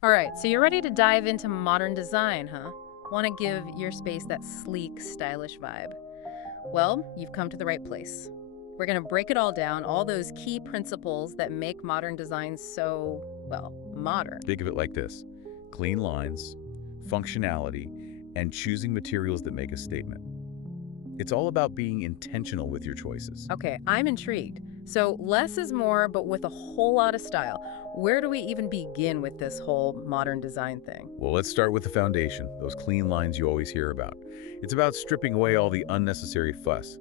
All right, so you're ready to dive into modern design, huh? Want to give your space that sleek, stylish vibe? Well, you've come to the right place. We're going to break it all down, all those key principles that make modern design so, well, modern. Think of it like this: clean lines, functionality, and choosing materials that make a statement. It's all about being intentional with your choices. Okay, I'm intrigued. So, less is more, but with a whole lot of style. Where do we even begin with this whole modern design thing? Well, let's start with the foundation, those clean lines you always hear about. It's about stripping away all the unnecessary fuss.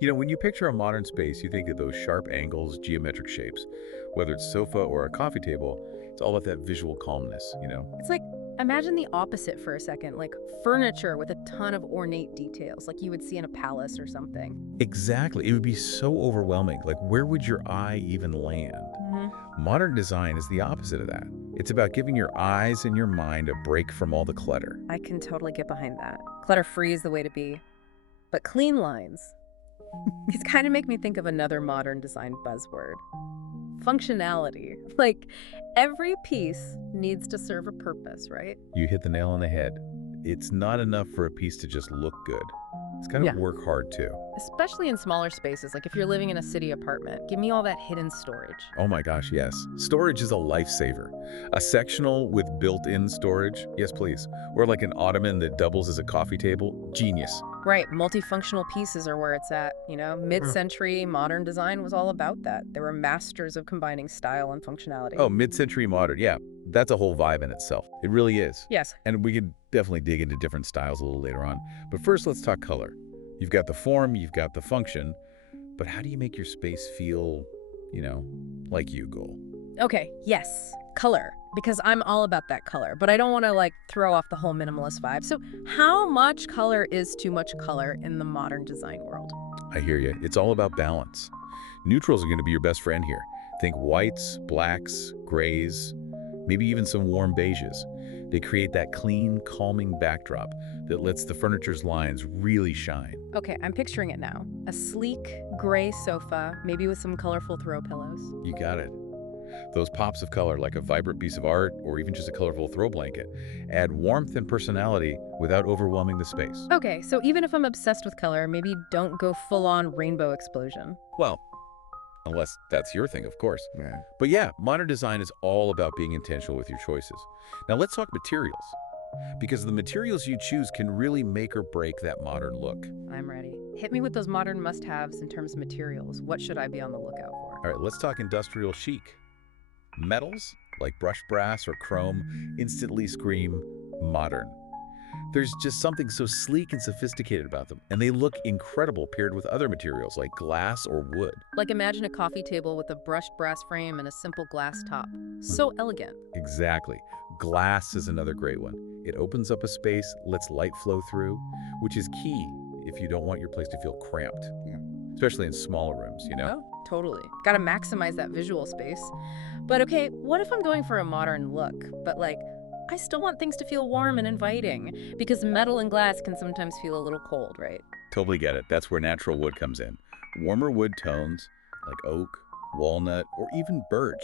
When you picture a modern space, you think of those sharp angles, geometric shapes. Whether it's sofa or a coffee table, it's all about that visual calmness. It's like, imagine the opposite for a second, like furniture with a ton of ornate details, like you would see in a palace or something. Exactly. It would be so overwhelming. Like, where would your eye even land? Hmm. Modern design is the opposite of that. It's about giving your eyes and your mind a break from all the clutter. I can totally get behind that. Clutter-free is the way to be. But clean lines, these kind of make me think of another modern design buzzword: functionality. Like, every piece needs to serve a purpose, right? You hit the nail on the head. It's not enough for a piece to just look good. It's got to Yeah. work hard too. Especially in smaller spaces, like if you're living in a city apartment, give me all that hidden storage. Oh my gosh, yes. Storage is a lifesaver. A sectional with built-in storage, yes please. Or like an ottoman that doubles as a coffee table, genius. Right, multifunctional pieces are where it's at. Mid-century modern design was all about that. They were masters of combining style and functionality. Oh, mid-century modern, yeah. That's a whole vibe in itself. It really is. Yes. And we could definitely dig into different styles a little later on. But first, let's talk color. You've got the form, you've got the function, but how do you make your space feel, you know, like you, Goal? Okay, yes, color, because I'm all about that color, but I don't want to like throw off the whole minimalist vibe. So, how much color is too much color in the modern design world? I hear you. It's all about balance. Neutrals are going to be your best friend here. Think whites, blacks, grays, maybe even some warm beiges. They create that clean, calming backdrop that lets the furniture's lines really shine. Okay, I'm picturing it now. A sleek gray sofa, maybe with some colorful throw pillows. You got it. Those pops of color, like a vibrant piece of art or even just a colorful throw blanket, add warmth and personality without overwhelming the space. Okay, so even if I'm obsessed with color, maybe don't go full-on rainbow explosion. Well, unless that's your thing, of course. Yeah. But yeah, modern design is all about being intentional with your choices. Now let's talk materials, because the materials you choose can really make or break that modern look. I'm ready. Hit me with those modern must-haves in terms of materials. What should I be on the lookout for? All right, let's talk industrial chic. Metals, like brushed brass or chrome, instantly scream modern. There's just something so sleek and sophisticated about them, and they look incredible paired with other materials like glass or wood. Like, imagine a coffee table with a brushed brass frame and a simple glass top. So elegant. Exactly. Glass is another great one. It opens up a space, lets light flow through, which is key if you don't want your place to feel cramped. Yeah. Especially in smaller rooms. Oh, totally. Gotta maximize that visual space. But okay, what if I'm going for a modern look, but like, I still want things to feel warm and inviting, because metal and glass can sometimes feel a little cold, right? Totally get it. That's where natural wood comes in. Warmer wood tones, like oak, walnut, or even birch,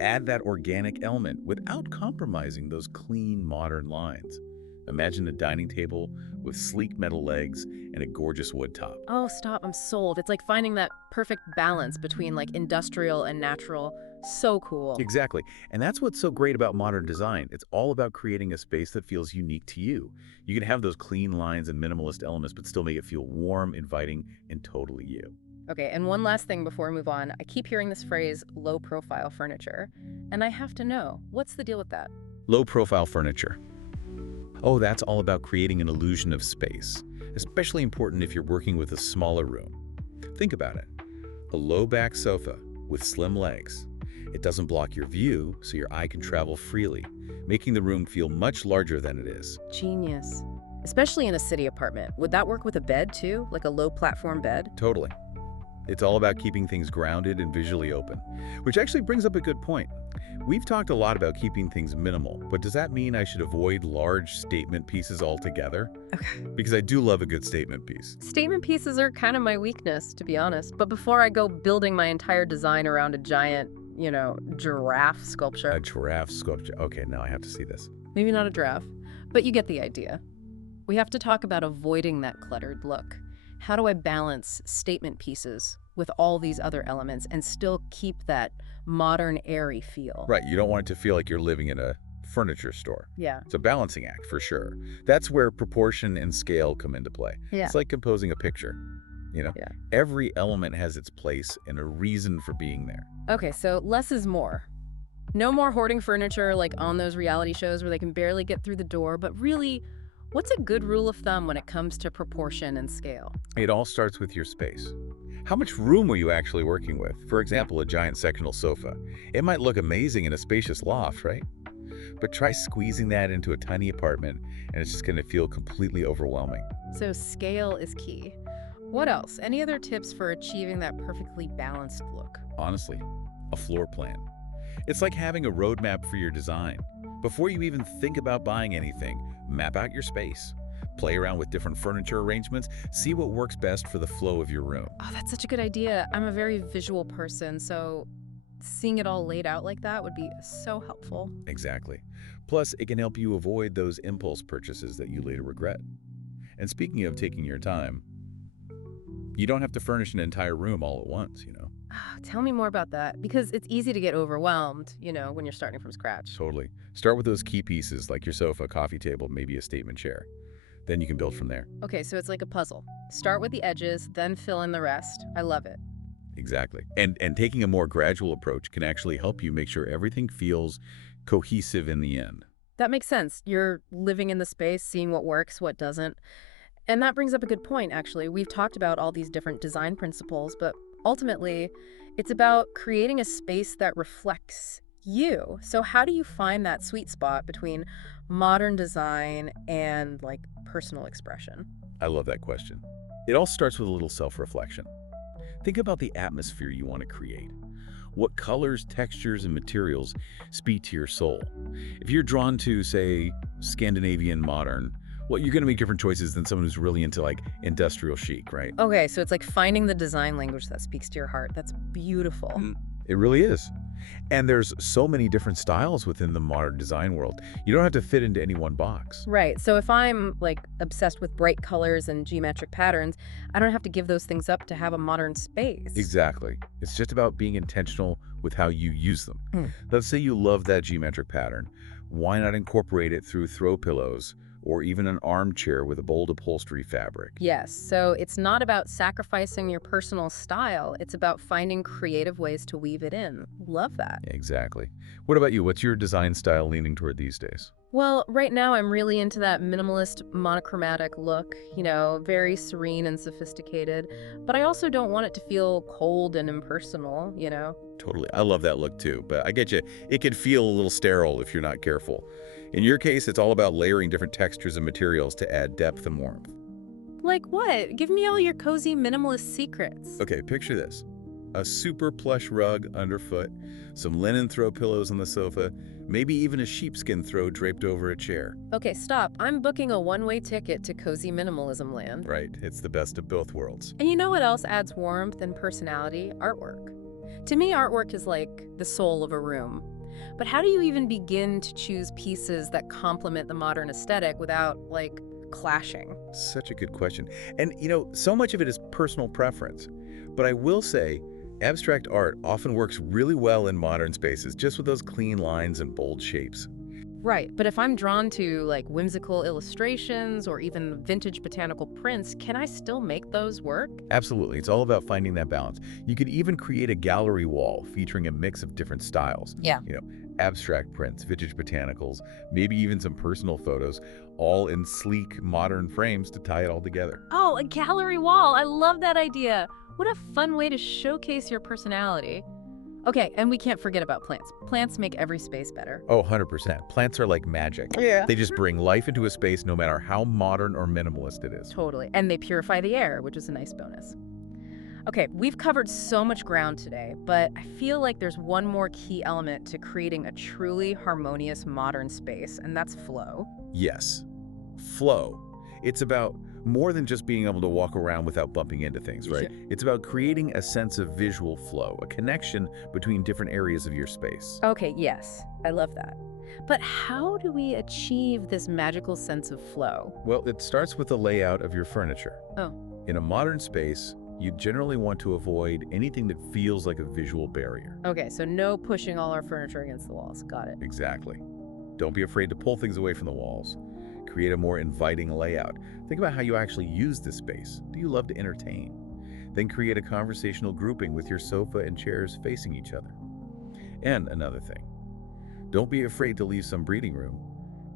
add that organic element without compromising those clean, modern lines. Imagine a dining table with sleek metal legs and a gorgeous wood top. Oh, stop, I'm sold. It's like finding that perfect balance between like industrial and natural. So cool. Exactly. And that's what's so great about modern design. It's all about creating a space that feels unique to you. You can have those clean lines and minimalist elements, but still make it feel warm, inviting, and totally you. Okay, and one last thing before we move on. I keep hearing this phrase, low-profile furniture, and I have to know, what's the deal with that? Low-profile furniture. Oh, that's all about creating an illusion of space, especially important if you're working with a smaller room. Think about it. A low-back sofa with slim legs. It doesn't block your view, so your eye can travel freely, making the room feel much larger than it is. Genius. Especially in a city apartment. Would that work with a bed too? Like a low-platform bed? Totally. It's all about keeping things grounded and visually open, which actually brings up a good point. We've talked a lot about keeping things minimal, but does that mean I should avoid large statement pieces altogether? Okay. Because I do love a good statement piece. Statement pieces are kind of my weakness, to be honest. But before I go building my entire design around a giant giraffe A sculpture. giraffe sculpture. Okay, now I have to see this. Maybe not a giraffe, but you get the idea. We have to talk about avoiding that cluttered look. How do I balance statement pieces with all these other elements and still keep that modern, airy feel? Right, you don't want it to feel like you're living in a furniture store. Yeah. It's a balancing act for sure. That's where proportion and scale come into play. Yeah. It's like composing a picture. Yeah. Every element has its place and a reason for being there. Okay, so less is more. No more hoarding furniture like on those reality shows where they can barely get through the door, but really, what's a good rule of thumb when it comes to proportion and scale? It all starts with your space. How much room are you actually working with? For example, a giant sectional sofa. It might look amazing in a spacious loft, right? But try squeezing that into a tiny apartment, and it's just going to feel completely overwhelming. So scale is key. What else? Any other tips for achieving that perfectly balanced look? Honestly, a floor plan. It's like having a roadmap for your design. Before you even think about buying anything, map out your space. Play around with different furniture arrangements. See what works best for the flow of your room. Oh, that's such a good idea. I'm a very visual person, so seeing it all laid out like that would be so helpful. Exactly. Plus, it can help you avoid those impulse purchases that you later regret. And speaking of taking your time, you don't have to furnish an entire room all at once. Ah, tell me more about that, because it's easy to get overwhelmed, when you're starting from scratch. Totally. Start with those key pieces like your sofa, coffee table, maybe a statement chair. Then you can build from there. Okay, so it's like a puzzle. Start with the edges, then fill in the rest. I love it. Exactly. And taking a more gradual approach can actually help you make sure everything feels cohesive in the end. That makes sense. You're living in the space, seeing what works, what doesn't. And that brings up a good point, actually. We've talked about all these different design principles, but ultimately, it's about creating a space that reflects you. So how do you find that sweet spot between modern design and personal expression? I love that question. It all starts with a little self-reflection. Think about the atmosphere you want to create. What colors, textures, and materials speak to your soul? If you're drawn to, say, Scandinavian modern, well, you're going to make different choices than someone who's really into industrial chic, right? Okay, so it's like finding the design language that speaks to your heart. That's beautiful. It really is. And there's so many different styles within the modern design world. You don't have to fit into any one box. Right. So if I'm obsessed with bright colors and geometric patterns, I don't have to give those things up to have a modern space. Exactly. It's just about being intentional with how you use them. Let's say you love that geometric pattern. Why not incorporate it through throw pillows or even an armchair with a bold upholstery fabric? Yes. So it's not about sacrificing your personal style. It's about finding creative ways to weave it in. Love that. Exactly. What about you? What's your design style leaning toward these days? Well, right now I'm really into that minimalist monochromatic look, very serene and sophisticated, but I also don't want it to feel cold and impersonal. Totally. I love that look too, but I get you. It can feel a little sterile if you're not careful. In your case, it's all about layering different textures and materials to add depth and warmth. Like what? Give me all your cozy minimalist secrets. Okay, picture this. A super plush rug underfoot, some linen throw pillows on the sofa, maybe even a sheepskin throw draped over a chair. Okay, stop. I'm booking a one-way ticket to cozy minimalism land. Right, it's the best of both worlds. And you know what else adds warmth and personality? Artwork. To me, artwork is like the soul of a room. But how do you even begin to choose pieces that complement the modern aesthetic without, clashing? Such a good question. And, so much of it is personal preference. But I will say, abstract art often works really well in modern spaces, just with those clean lines and bold shapes. Right, but if I'm drawn to, whimsical illustrations or even vintage botanical prints, can I still make those work? Absolutely. It's all about finding that balance. You could even create a gallery wall featuring a mix of different styles. Yeah. Abstract prints, vintage botanicals, maybe even some personal photos, all in sleek, modern frames to tie it all together. Oh, a gallery wall. I love that idea. What a fun way to showcase your personality. Okay, and we can't forget about plants. Plants make every space better. Oh, 100%. Plants are like magic. Yeah. They just bring life into a space no matter how modern or minimalist it is. Totally. And they purify the air, which is a nice bonus. Okay, we've covered so much ground today, but I feel like there's one more key element to creating a truly harmonious modern space, and that's flow. Yes. Flow. It's about More than just being able to walk around without bumping into things, right? Yeah. It's about creating a sense of visual flow, a connection between different areas of your space. Okay, yes, I love that. But how do we achieve this magical sense of flow? Well, it starts with the layout of your furniture. Oh, In a modern space, you generally want to avoid anything that feels like a visual barrier. okay, so no pushing all our furniture against the walls. Got it. Exactly. Don't be afraid to pull things away from the walls. Create a more inviting layout. Think about how you actually use this space. Do you love to entertain? Then create a conversational grouping with your sofa and chairs facing each other. And another thing, don't be afraid to leave some breathing room.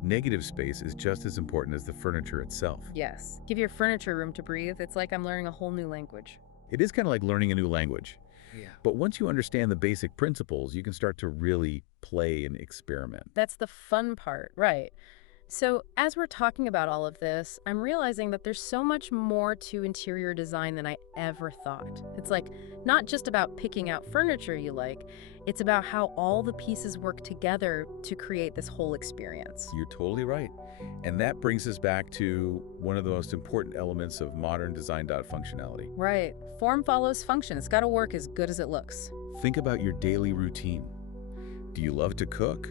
Negative space is just as important as the furniture itself. Yes. Give your furniture room to breathe. It's like I'm learning a whole new language. It is kind of like learning a new language. Yeah. But once you understand the basic principles, you can start to really play and experiment. That's the fun part, right? So, as we're talking about all of this, I'm realizing that there's so much more to interior design than I ever thought. It's like not just about picking out furniture you like, it's about how all the pieces work together to create this whole experience. You're totally right. And that brings us back to one of the most important elements of modern design functionality. Right. Form follows function. It's got to work as good as it looks. Think about your daily routine. Do you love to cook?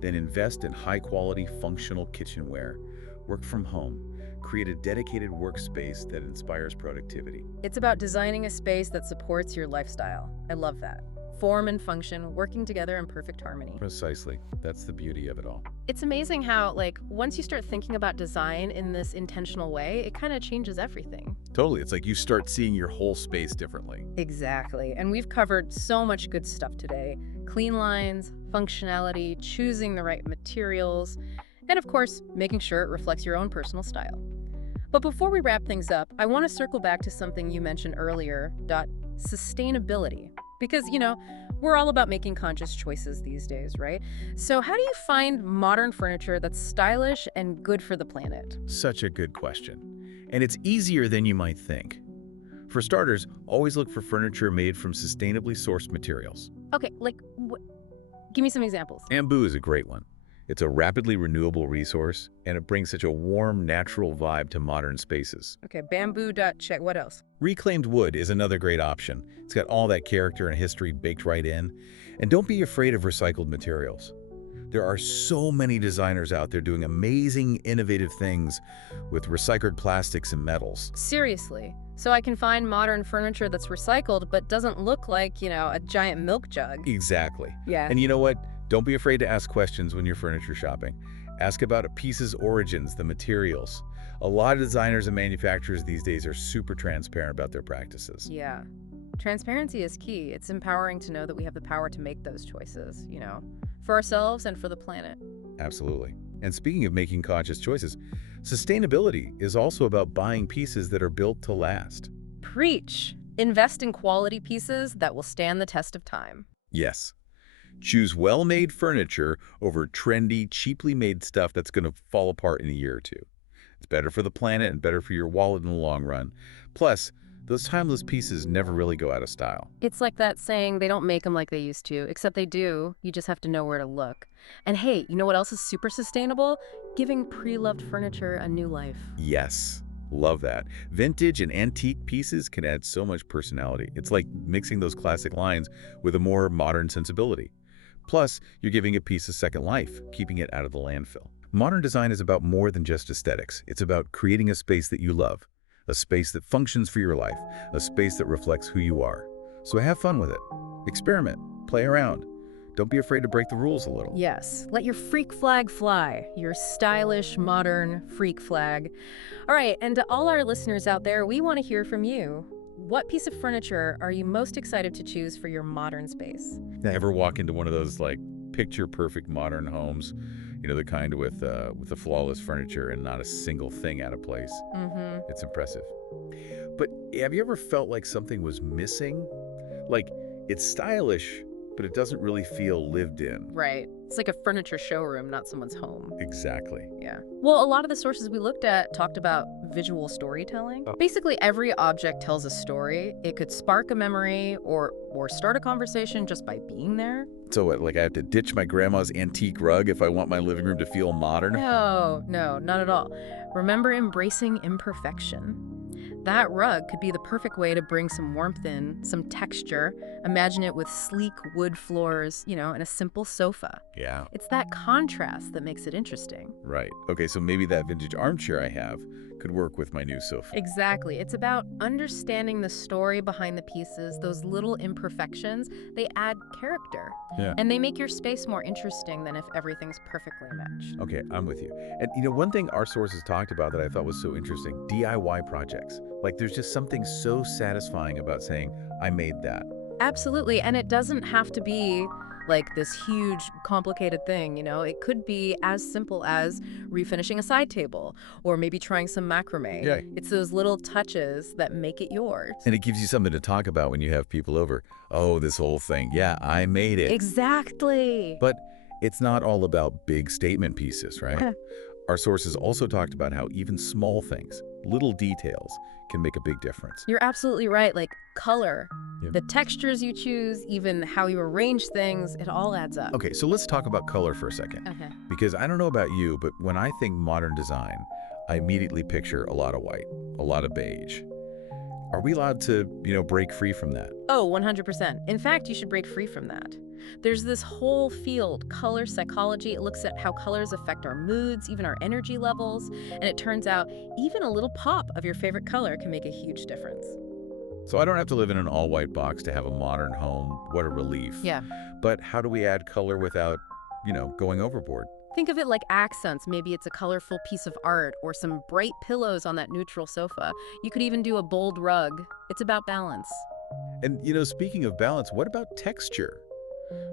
Then invest in high-quality, functional kitchenware. Work from home. Create a dedicated workspace that inspires productivity. It's about designing a space that supports your lifestyle. I love that. Form and function working together in perfect harmony. Precisely. That's the beauty of it all. It's amazing how, like, once you start thinking about design in this intentional way, it kind of changes everything. Totally. It's like you start seeing your whole space differently. Exactly. And we've covered so much good stuff today. Clean lines, functionality, choosing the right materials, and of course, making sure it reflects your own personal style. But before we wrap things up, I want to circle back to something you mentioned earlier, sustainability. Because, we're all about making conscious choices these days, right? So how do you find modern furniture that's stylish and good for the planet? Such a good question. And it's easier than you might think. For starters, always look for furniture made from sustainably sourced materials. Okay, like, give me some examples. Bamboo is a great one. It's a rapidly renewable resource, and it brings such a warm, natural vibe to modern spaces. Okay, bamboo.check. What else? Reclaimed wood is another great option. It's got all that character and history baked right in. And don't be afraid of recycled materials. There are so many designers out there doing amazing, innovative things with recycled plastics and metals. Seriously. So I can find modern furniture that's recycled but doesn't look like, a giant milk jug. Exactly. Yeah. And you know what? Don't be afraid to ask questions when you're furniture shopping. Ask about a piece's origins, the materials. A lot of designers and manufacturers these days are super transparent about their practices. Yeah. Transparency is key. It's empowering to know that we have the power to make those choices, for ourselves and for the planet. Absolutely. And speaking of making conscious choices, sustainability is also about buying pieces that are built to last. Preach. Invest in quality pieces that will stand the test of time. Yes. Choose well-made furniture over trendy, cheaply made stuff that's going to fall apart in a year or two. It's better for the planet and better for your wallet in the long run. Plus, those timeless pieces never really go out of style. It's like that saying, they don't make them like they used to, except they do. You just have to know where to look. And hey, you know what else is super sustainable? Giving pre-loved furniture a new life. Yes. Love that. Vintage and antique pieces can add so much personality. It's like mixing those classic lines with a more modern sensibility. Plus, you're giving a piece a second life, keeping it out of the landfill. Modern design is about more than just aesthetics. It's about creating a space that you love, a space that functions for your life, a space that reflects who you are. So have fun with it. Experiment. Play around. Don't be afraid to break the rules a little. Yes, let your freak flag fly, your stylish, modern freak flag. All right, and to all our listeners out there, we want to hear from you. What piece of furniture are you most excited to choose for your modern space? Ever walk into one of those picture-perfect modern homes, the kind with the flawless furniture and not a single thing out of place? Mm-hmm. It's impressive. But have you ever felt like something was missing? Like, it's stylish, but it doesn't really feel lived in. Right. It's like a furniture showroom, not someone's home. Exactly. Yeah. Well, a lot of the sources we looked at talked about visual storytelling. Basically, every object tells a story. It could spark a memory or start a conversation just by being there. So what, like I have to ditch my grandma's antique rug if I want my living room to feel modern? No, no, not at all. Remember embracing imperfection. That rug could be the perfect way to bring some warmth in, some texture. Imagine it with sleek wood floors, and a simple sofa. Yeah, It's that contrast that makes it interesting. right. Okay, so maybe that vintage armchair I have could work with my new sofa. Exactly. It's about understanding the story behind the pieces, those little imperfections. They add character. Yeah. And they make your space more interesting than if everything's perfectly matched. Okay, I'm with you. And one thing our sources talked about that I thought was so interesting, DIY projects. Like there's just something so satisfying about saying, I made that. Absolutely. And it doesn't have to be like this huge, complicated thing, It could be as simple as refinishing a side table or maybe trying some macrame. Yeah. It's those little touches that make it yours. And it gives you something to talk about when you have people over. Oh, this whole thing. Yeah, I made it. Exactly. But it's not all about big statement pieces, right? Our sources also talked about how even small things, little details, can make a big difference. You're absolutely right. Like color, Yeah. the textures you choose, even how you arrange things, it all adds up. Okay, so let's talk about color for a second. Okay. Because I don't know about you, but when I think modern design, I immediately picture a lot of white, a lot of beige. Are we allowed to, break free from that? Oh, 100%. In fact, you should break free from that. There's this whole field, color psychology. It looks at how colors affect our moods, even our energy levels. And it turns out even a little pop of your favorite color can make a huge difference. So I don't have to live in an all-white box to have a modern home. What a relief. Yeah. But how do we add color without, going overboard? Think of it like accents. Maybe it's a colorful piece of art or some bright pillows on that neutral sofa. You could even do a bold rug. It's about balance. And, speaking of balance, what about texture?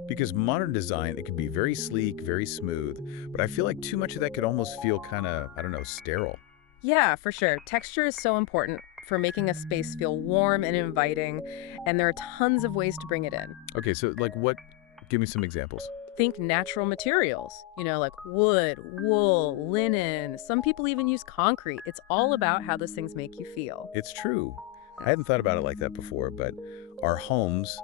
Because modern design, it can be very sleek, very smooth, but I feel like too much of that could almost feel kind of, I don't know, sterile. Yeah, for sure. Texture is so important for making a space feel warm and inviting, and there are tons of ways to bring it in. Okay, so like what? Give me some examples. Think natural materials, like wood, wool, linen. Some people even use concrete. It's all about how those things make you feel. It's true. I hadn't thought about it like that before, but our homes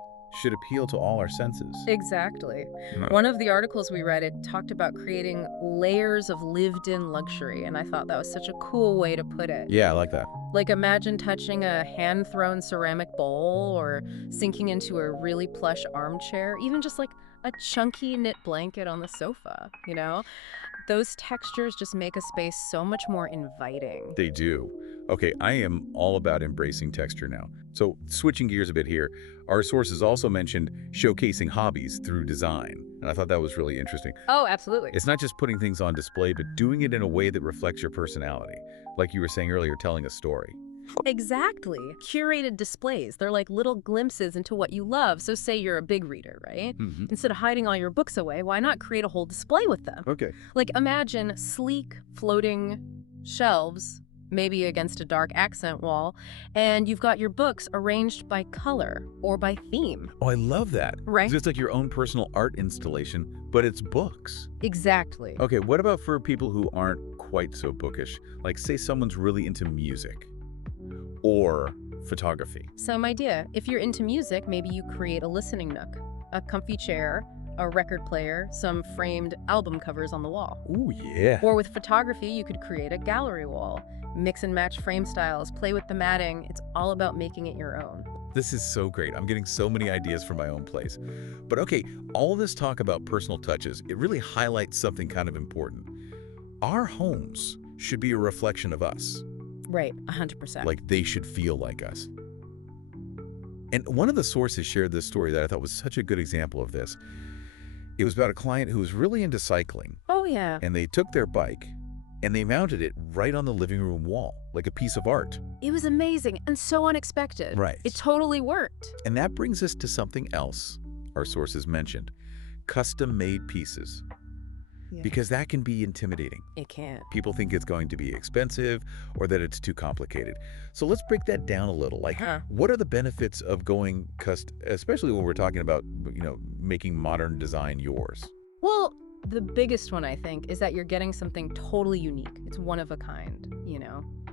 should appeal to all our senses. Exactly. Huh. One of the articles we read, it talked about creating layers of lived-in luxury, and I thought that was such a cool way to put it. Yeah, I like that. Like imagine touching a hand-thrown ceramic bowl or sinking into a really plush armchair, even just like a chunky knit blanket on the sofa, Those textures just make a space so much more inviting. They do. Okay, I am all about embracing texture now. So switching gears a bit here, our sources also mentioned showcasing hobbies through design. And I thought that was really interesting. Oh, absolutely. It's not just putting things on display, but doing it in a way that reflects your personality. Like you were saying earlier, telling a story. Exactly. Curated displays. They're like little glimpses into what you love. So say you're a big reader, right? Mm-hmm. Instead of hiding all your books away, why not create a whole display with them? Okay. Like imagine sleek floating shelves, maybe against a dark accent wall, and you've got your books arranged by color or by theme. Oh, I love that. Right? It's like your own personal art installation, but it's books. Exactly. Okay, what about for people who aren't quite so bookish? Like say someone's really into music or photography. Same idea. If you're into music, maybe you create a listening nook, a comfy chair, a record player, some framed album covers on the wall. Ooh, yeah. Or with photography, you could create a gallery wall. Mix and match frame styles, play with the matting. It's all about making it your own. This is so great. I'm getting so many ideas for my own place. But okay, all this talk about personal touches, it really highlights something kind of important. Our homes should be a reflection of us. Right, 100%. Like they should feel like us. And one of the sources shared this story that I thought was such a good example of this. It was about a client who was really into cycling. Oh, yeah. And they took their bike and they mounted it right on the living room wall, like a piece of art. It was amazing and so unexpected. Right. It totally worked. And that brings us to something else our sources mentioned, custom-made pieces. Yeah. Because that can be intimidating. It can't. People think it's going to be expensive or that it's too complicated. So let's break that down a little. Like, what are the benefits of going especially when we're talking about, making modern design yours? Well, the biggest one, I think, is that you're getting something totally unique. It's one of a kind,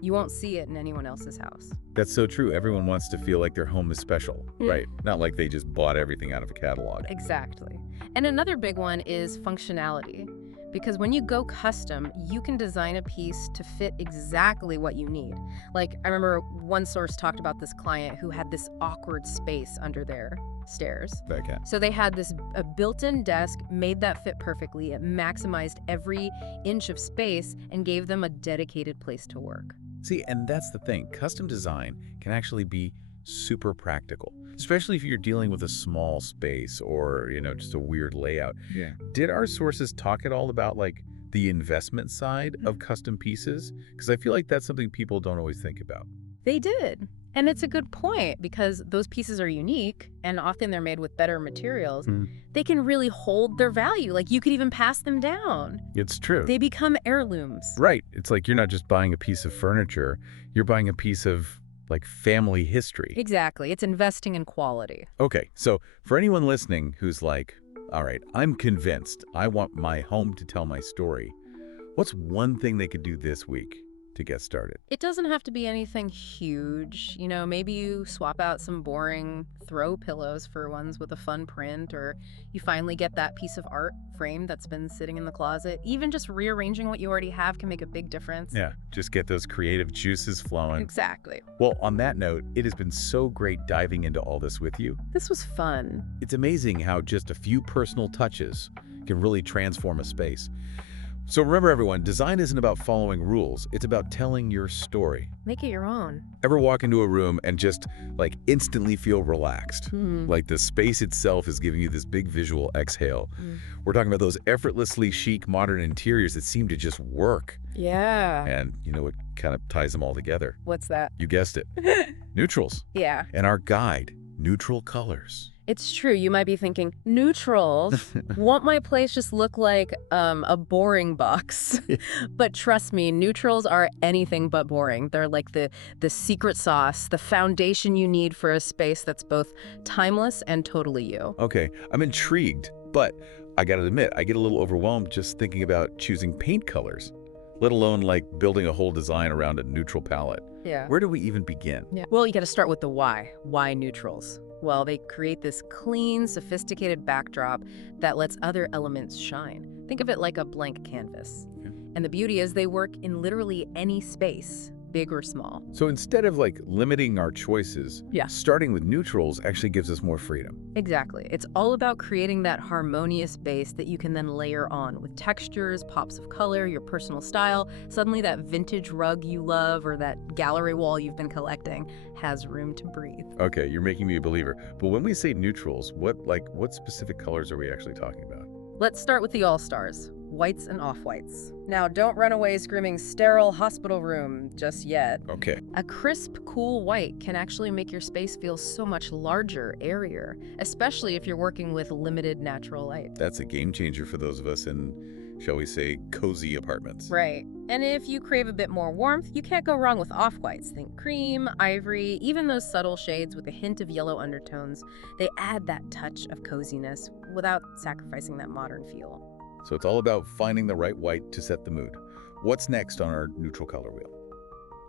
You won't see it in anyone else's house. That's so true. Everyone wants to feel like their home is special, right? Not like they just bought everything out of a catalog. Exactly. And another big one is functionality. Because when you go custom, you can design a piece to fit exactly what you need. Like, I remember one source talked about this client who had this awkward space under their stairs. Okay. So they had a built-in desk, made that fit perfectly. It maximized every inch of space and gave them a dedicated place to work. See, and that's the thing. Custom design can actually be super practical, especially if you're dealing with a small space or, just a weird layout. Yeah. Did our sources talk at all about like the investment side of custom pieces? Because I feel like that's something people don't always think about. They did. And it's a good point because those pieces are unique and often they're made with better materials. They can really hold their value. Like you could even pass them down. It's true. They become heirlooms. Right. It's like you're not just buying a piece of furniture, you're buying a piece of like family history. Exactly. It's investing in quality. Okay, so for anyone listening who's like, all right, I'm convinced I want my home to tell my story, what's one thing they could do this week to get started? It doesn't have to be anything huge. Maybe you swap out some boring throw pillows for ones with a fun print, or you finally get that piece of art frame that's been sitting in the closet. Even just rearranging what you already have can make a big difference. Yeah, just get those creative juices flowing. Exactly. Well, on that note, it has been so great diving into all this with you. This was fun. It's amazing how just a few personal touches can really transform a space. So remember, everyone, design isn't about following rules. It's about telling your story. Make it your own. Ever walk into a room and just like instantly feel relaxed? Like the space itself is giving you this big visual exhale. We're talking about those effortlessly chic modern interiors that seem to just work. Yeah. And you know what kind of ties them all together? What's that? You guessed it. Neutrals. Yeah. And our guide, neutral colors. It's true. You might be thinking, neutrals? Won't my place just look like a boring box? But trust me, neutrals are anything but boring. They're like the secret sauce, the foundation you need for a space that's both timeless and totally you. Okay, I'm intrigued, but I gotta admit, I get a little overwhelmed just thinking about choosing paint colors, let alone like building a whole design around a neutral palette. Yeah. Where do we even begin? Yeah. Well, you got to start with the why. Why neutrals? Well, they create this clean, sophisticated backdrop that lets other elements shine. Think of it like a blank canvas. Okay. And the beauty is they work in literally any space, big or small. So instead of like limiting our choices, Yeah. starting with neutrals actually gives us more freedom. Exactly. It's all about creating that harmonious base that you can then layer on with textures, pops of color, your personal style. Suddenly that vintage rug you love or that gallery wall you've been collecting has room to breathe. Okay, you're making me a believer. But when we say neutrals, what specific colors are we actually talking about? Let's start with the all-stars, whites and off-whites. Now, don't run away screaming sterile hospital room just yet. Okay. A crisp, cool white can actually make your space feel so much larger, airier, especially if you're working with limited natural light. That's a game changer for those of us in, shall we say, cozy apartments. Right. And if you crave a bit more warmth, you can't go wrong with off-whites. Think cream, ivory, even those subtle shades with a hint of yellow undertones. They add that touch of coziness without sacrificing that modern feel. So it's all about finding the right white to set the mood. What's next on our neutral color wheel?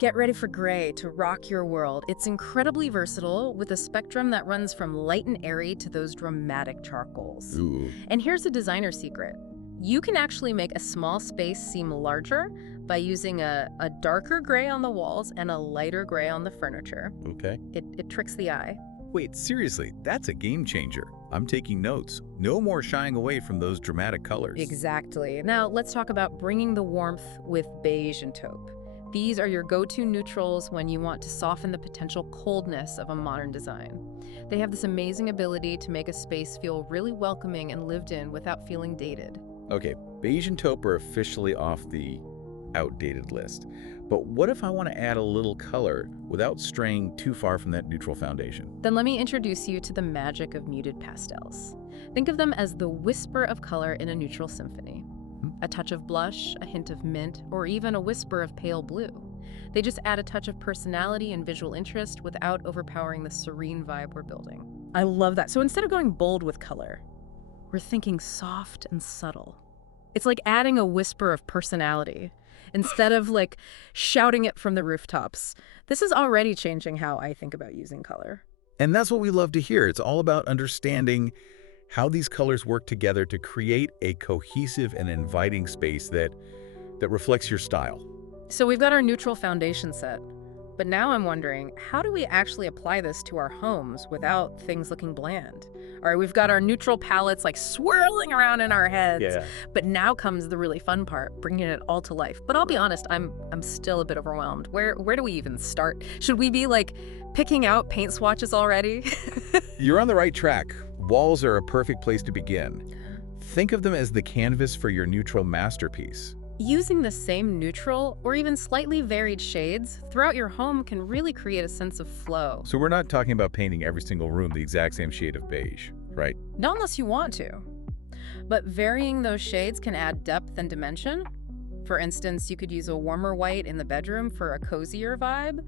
Get ready for gray to rock your world. It's incredibly versatile with a spectrum that runs from light and airy to those dramatic charcoals. Ooh. And here's a designer secret. You can actually make a small space seem larger by using a darker gray on the walls and a lighter gray on the furniture. Okay. It tricks the eye. Wait, seriously, that's a game changer. I'm taking notes. No more shying away from those dramatic colors. Exactly. Now let's talk about bringing the warmth with beige and taupe. These are your go-to neutrals when you want to soften the potential coldness of a modern design. They have this amazing ability to make a space feel really welcoming and lived in without feeling dated. Okay, beige and taupe are officially off the outdated list. But what if I want to add a little color without straying too far from that neutral foundation? Then let me introduce you to the magic of muted pastels. Think of them as the whisper of color in a neutral symphony. A touch of blush, a hint of mint, or even a whisper of pale blue. They just add a touch of personality and visual interest without overpowering the serene vibe we're building. I love that. So instead of going bold with color, we're thinking soft and subtle. It's like adding a whisper of personality instead of like shouting it from the rooftops. This is already changing how I think about using color. And that's what we love to hear. It's all about understanding how these colors work together to create a cohesive and inviting space that reflects your style. So we've got our neutral foundation set. But now I'm wondering, how do we actually apply this to our homes without things looking bland? All right, we've got our neutral palettes like swirling around in our heads. Yeah. But now comes the really fun part, bringing it all to life. But I'll be honest, I'm still a bit overwhelmed. Where do we even start? Should we be like picking out paint swatches already? You're on the right track. Walls are a perfect place to begin. Think of them as the canvas for your neutral masterpiece. Using the same neutral or even slightly varied shades throughout your home can really create a sense of flow. So we're not talking about painting every single room the exact same shade of beige, right? Not unless you want to. But varying those shades can add depth and dimension. For instance, you could use a warmer white in the bedroom for a cozier vibe,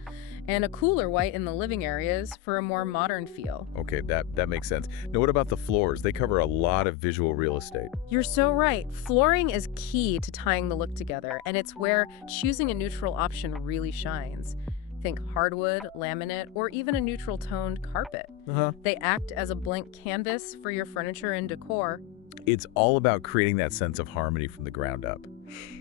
and a cooler white in the living areas for a more modern feel. Okay, that makes sense. Now what about the floors? They cover a lot of visual real estate. You're so right. Flooring is key to tying the look together, and it's where choosing a neutral option really shines. Think hardwood, laminate, or even a neutral toned carpet. They act as a blank canvas for your furniture and decor. It's all about creating that sense of harmony from the ground up.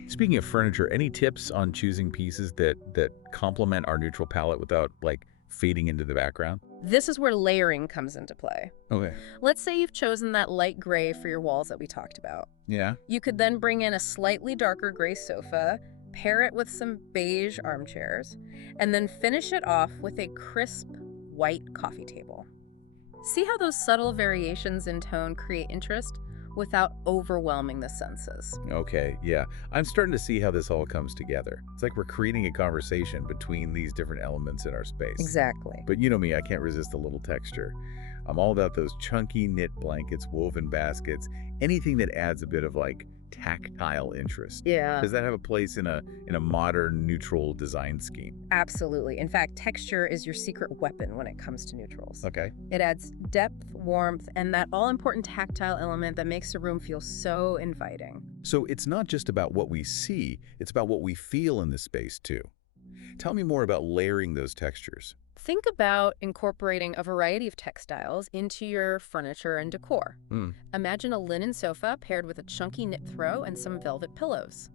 Speaking of furniture, any tips on choosing pieces that complement our neutral palette without, like, fading into the background? This is where layering comes into play. Okay. Let's say you've chosen that light gray for your walls that we talked about. Yeah? You could then bring in a slightly darker gray sofa, pair it with some beige armchairs, and then finish it off with a crisp white coffee table. See how those subtle variations in tone create interest without overwhelming the senses? Okay, yeah. I'm starting to see how this all comes together. It's like we're creating a conversation between these different elements in our space. Exactly. But you know me, I can't resist a little texture. I'm all about those chunky knit blankets, woven baskets, anything that adds a bit of, like, tactile interest. Yeah. Does that have a place in a modern neutral design scheme? Absolutely. In fact, texture is your secret weapon when it comes to neutrals. Okay. It adds depth, warmth, and that all-important tactile element that makes a room feel so inviting. So it's not just about what we see, it's about what we feel in the space too. Tell me more about layering those textures. Think about incorporating a variety of textiles into your furniture and decor. Imagine a linen sofa paired with a chunky knit throw and some velvet pillows.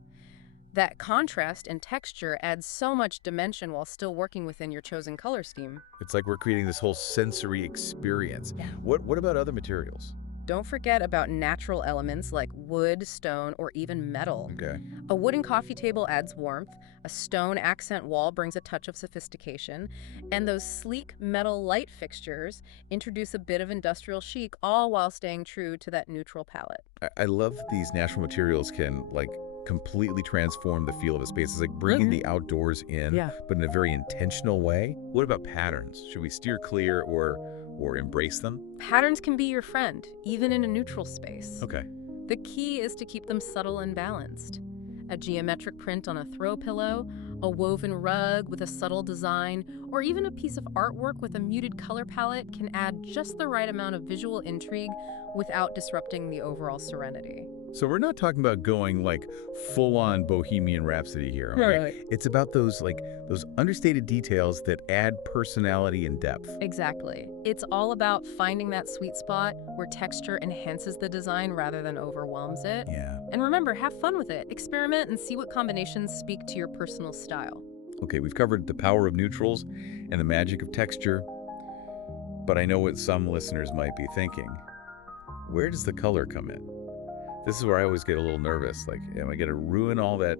That contrast and texture adds so much dimension while still working within your chosen color scheme. It's like we're creating this whole sensory experience. Yeah. What about other materials? Don't forget about natural elements like wood, stone, or even metal. Okay. A wooden coffee table adds warmth, a stone accent wall brings a touch of sophistication, and those sleek metal light fixtures introduce a bit of industrial chic, all while staying true to that neutral palette. I love that these natural materials can, like, completely transform the feel of a space. It's like bringing the outdoors in, but in a very intentional way. What about patterns? Should we steer clear or embrace them? Patterns can be your friend, even in a neutral space. Okay. The key is to keep them subtle and balanced. A geometric print on a throw pillow, a woven rug with a subtle design, or even a piece of artwork with a muted color palette can add just the right amount of visual intrigue without disrupting the overall serenity. So we're not talking about going, like, full-on Bohemian Rhapsody here. Okay? Right. It's about those understated details that add personality and depth. Exactly. It's all about finding that sweet spot where texture enhances the design rather than overwhelms it. Yeah. And remember, have fun with it. Experiment and see what combinations speak to your personal style. Okay, we've covered the power of neutrals and the magic of texture, but I know what some listeners might be thinking. Where does the color come in? This is where I always get a little nervous. Like, am I going to ruin all that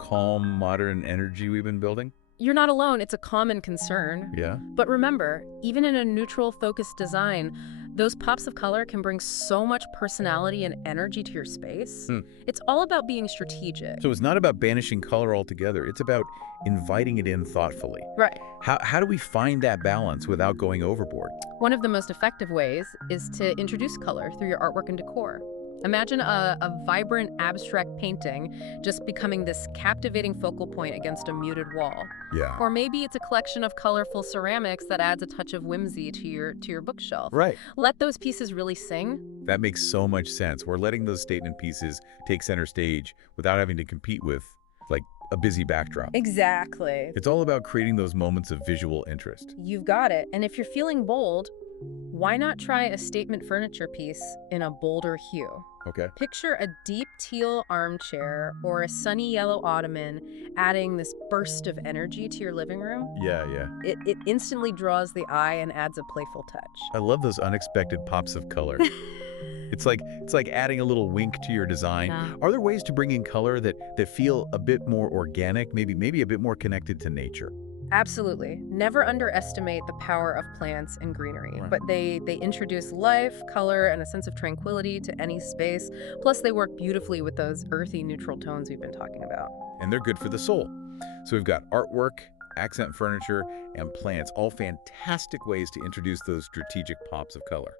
calm, modern energy we've been building? You're not alone. It's a common concern. Yeah. But remember, even in a neutral focused design, those pops of color can bring so much personality and energy to your space. It's all about being strategic. So it's not about banishing color altogether. It's about inviting it in thoughtfully. Right. How do we find that balance without going overboard? One of the most effective ways is to introduce color through your artwork and decor. Imagine a vibrant abstract painting just becoming this captivating focal point against a muted wall. Yeah. Or maybe it's a collection of colorful ceramics that adds a touch of whimsy to your bookshelf. Right. Let those pieces really sing. That makes so much sense. We're letting those statement pieces take center stage without having to compete with, like, a busy backdrop. Exactly. It's all about creating those moments of visual interest. You've got it. And if you're feeling bold, Why not try a statement furniture piece in a bolder hue? Okay. Picture a deep teal armchair or a sunny yellow ottoman adding this burst of energy to your living room. Yeah, yeah. It instantly draws the eye and adds a playful touch. I love those unexpected pops of color. It's like adding a little wink to your design. Yeah. Are there ways to bring in color that feel a bit more organic, maybe a bit more connected to nature? Absolutely. Never underestimate the power of plants and greenery. Right. But they introduce life, color, and a sense of tranquility to any space. Plus, they work beautifully with those earthy neutral tones we've been talking about. And they're good for the soul. So we've got artwork, accent furniture, and plants, all fantastic ways to introduce those strategic pops of color.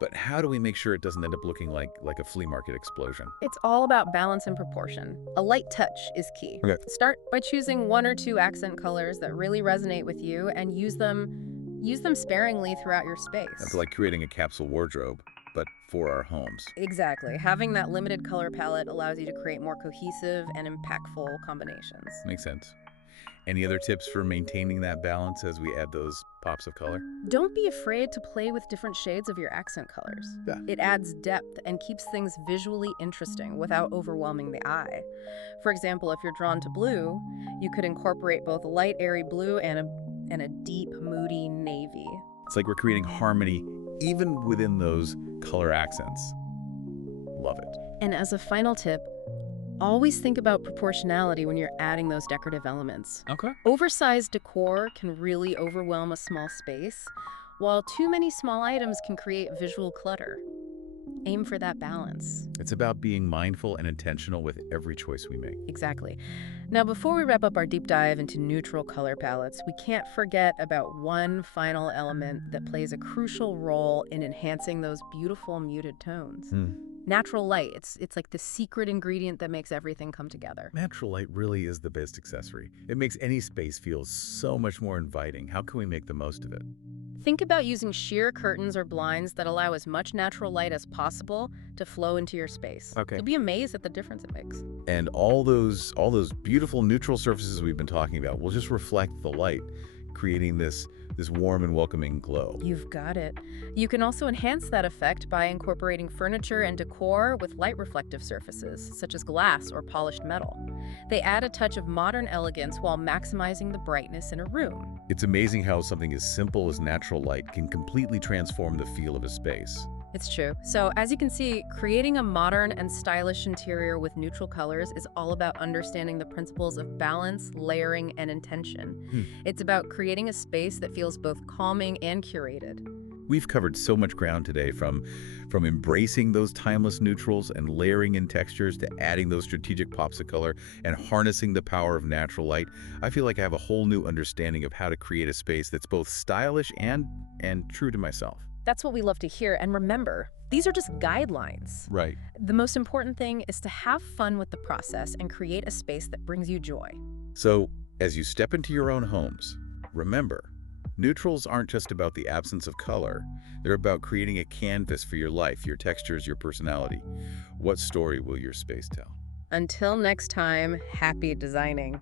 But how do we make sure it doesn't end up looking like a flea market explosion? It's all about balance and proportion. A light touch is key. Okay. Start by choosing one or two accent colors that really resonate with you and use them sparingly throughout your space. That's like creating a capsule wardrobe, but for our homes. Exactly. Having that limited color palette allows you to create more cohesive and impactful combinations. Makes sense. Any other tips for maintaining that balance as we add those pops of color? Don't be afraid to play with different shades of your accent colors. Yeah. It adds depth and keeps things visually interesting without overwhelming the eye. For example, if you're drawn to blue, you could incorporate both a light, airy blue and a deep, moody navy. It's like we're creating harmony even within those color accents. Love it. And as a final tip, always think about proportionality when you're adding those decorative elements. Okay. Oversized decor can really overwhelm a small space, while too many small items can create visual clutter. Aim for that balance. It's about being mindful and intentional with every choice we make. Exactly. Now, before we wrap up our deep dive into neutral color palettes, we can't forget about one final element that plays a crucial role in enhancing those beautiful muted tones. Natural light. It's like the secret ingredient that makes everything come together. Natural light really is the best accessory. It makes any space feel so much more inviting. How can we make the most of it? Think about using sheer curtains or blinds that allow as much natural light as possible to flow into your space. Okay. You'll be amazed at the difference it makes. And all those beautiful neutral surfaces we've been talking about will just reflect the light, creating this warm and welcoming glow. You've got it. You can also enhance that effect by incorporating furniture and decor with light reflective surfaces, such as glass or polished metal. They add a touch of modern elegance while maximizing the brightness in a room. It's amazing how something as simple as natural light can completely transform the feel of a space. It's true. So as you can see, creating a modern and stylish interior with neutral colors is all about understanding the principles of balance, layering, and intention. It's about creating a space that feels both calming and curated. We've covered so much ground today, from embracing those timeless neutrals and layering in textures to adding those strategic pops of color and harnessing the power of natural light. I feel like I have a whole new understanding of how to create a space that's both stylish and true to myself. That's what we love to hear. And remember, these are just guidelines. Right. The most important thing is to have fun with the process and create a space that brings you joy. So, as you step into your own homes, remember, neutrals aren't just about the absence of color. They're about creating a canvas for your life, your textures, your personality. What story will your space tell? Until next time, happy designing.